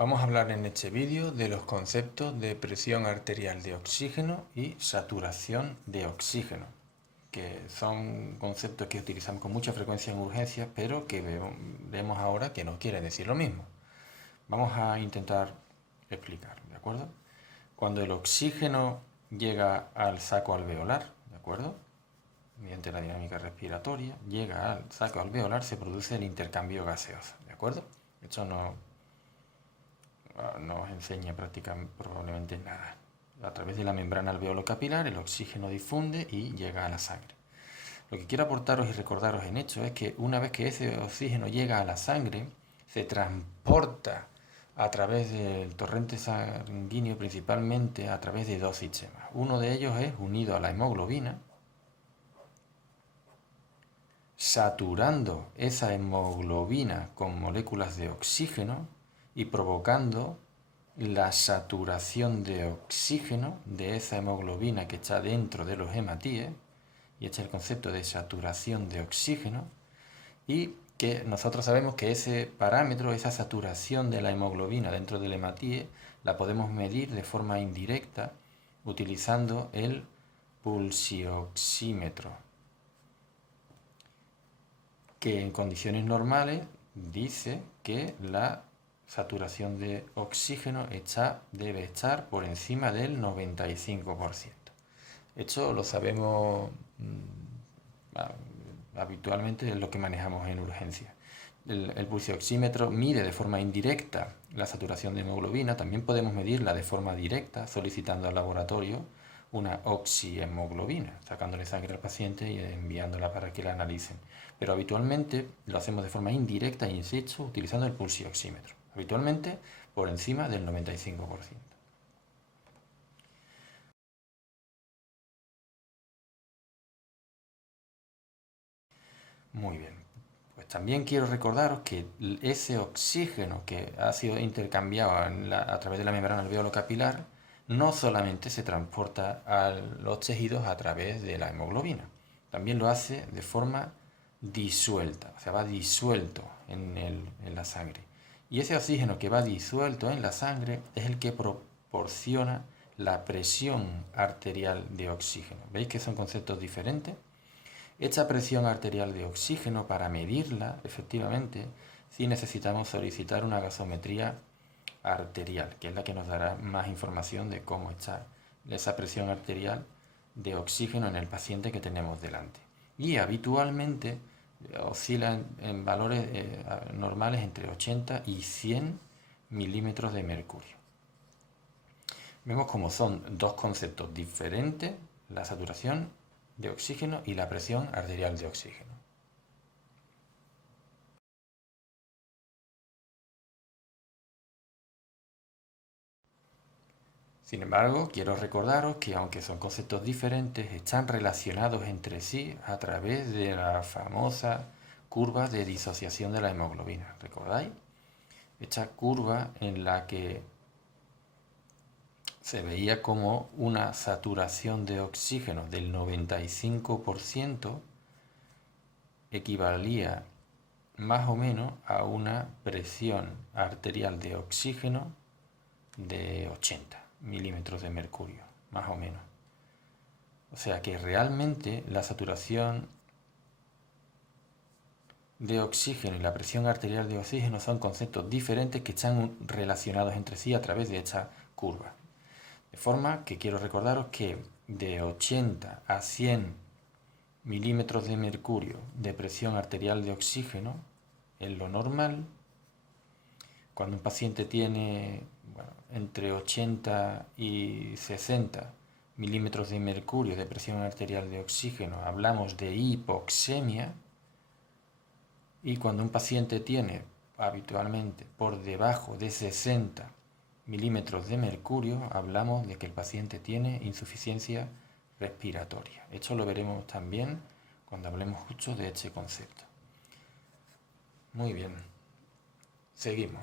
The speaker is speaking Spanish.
Vamos a hablar en este vídeo de los conceptos de presión arterial de oxígeno y saturación de oxígeno, que son conceptos que utilizamos con mucha frecuencia en urgencias, pero que vemos ahora que no quiere decir lo mismo. Vamos a intentar explicar, ¿de acuerdo? Cuando el oxígeno llega al saco alveolar, ¿de acuerdo? Mediante la dinámica respiratoria, llega al saco alveolar, se produce el intercambio gaseoso, ¿de acuerdo? Esto no os enseña prácticamente probablemente nada. A través de la membrana alveolo-capilar el oxígeno difunde y llega a la sangre. Lo que quiero aportaros y recordaros en esto es que una vez que ese oxígeno llega a la sangre, se transporta a través del torrente sanguíneo, principalmente a través de dos sistemas. Uno de ellos es unido a la hemoglobina, saturando esa hemoglobina con moléculas de oxígeno y provocando la saturación de oxígeno de esa hemoglobina que está dentro de los hematíes, y este es el concepto de saturación de oxígeno, y que nosotros sabemos que ese parámetro, esa saturación de la hemoglobina dentro del hematíe, la podemos medir de forma indirecta utilizando el pulsioxímetro, que en condiciones normales dice que la saturación de oxígeno debe estar por encima del 95%. Esto lo sabemos habitualmente, es lo que manejamos en urgencia. El pulsioxímetro mide de forma indirecta la saturación de hemoglobina. También podemos medirla de forma directa solicitando al laboratorio una oxihemoglobina, sacándole sangre al paciente y enviándola para que la analicen. Pero habitualmente lo hacemos de forma indirecta, insisto, utilizando el pulsioxímetro. Habitualmente por encima del 95%. Muy bien. Pues también quiero recordaros que ese oxígeno que ha sido intercambiado a través de la membrana alveolo capilar no solamente se transporta a los tejidos a través de la hemoglobina, también lo hace de forma disuelta, o sea, va disuelto en la sangre. Y ese oxígeno que va disuelto en la sangre es el que proporciona la presión arterial de oxígeno. ¿Veis que son conceptos diferentes? Esta presión arterial de oxígeno, para medirla efectivamente, sí necesitamos solicitar una gasometría arterial, que es la que nos dará más información de cómo está esa presión arterial de oxígeno en el paciente que tenemos delante. Y habitualmente oscila en valores normales entre 80 y 100 milímetros de mercurio. Vemos cómo son dos conceptos diferentes, la saturación de oxígeno y la presión arterial de oxígeno. Sin embargo, quiero recordaros que aunque son conceptos diferentes, están relacionados entre sí a través de la famosa curva de disociación de la hemoglobina. ¿Recordáis? Esta curva en la que se veía como una saturación de oxígeno del 95% equivalía más o menos a una presión arterial de oxígeno de 80 milímetros de mercurio, más o menos. O sea que realmente la saturación de oxígeno y la presión arterial de oxígeno son conceptos diferentes que están relacionados entre sí a través de esta curva. De forma que quiero recordaros que de 80 a 100 milímetros de mercurio de presión arterial de oxígeno es lo normal. Cuando un paciente tiene entre 80 y 60 milímetros de mercurio de presión arterial de oxígeno, hablamos de hipoxemia. Y cuando un paciente tiene habitualmente por debajo de 60 milímetros de mercurio, hablamos de que el paciente tiene insuficiencia respiratoria. Esto lo veremos también cuando hablemos justo de este concepto. Muy bien, seguimos.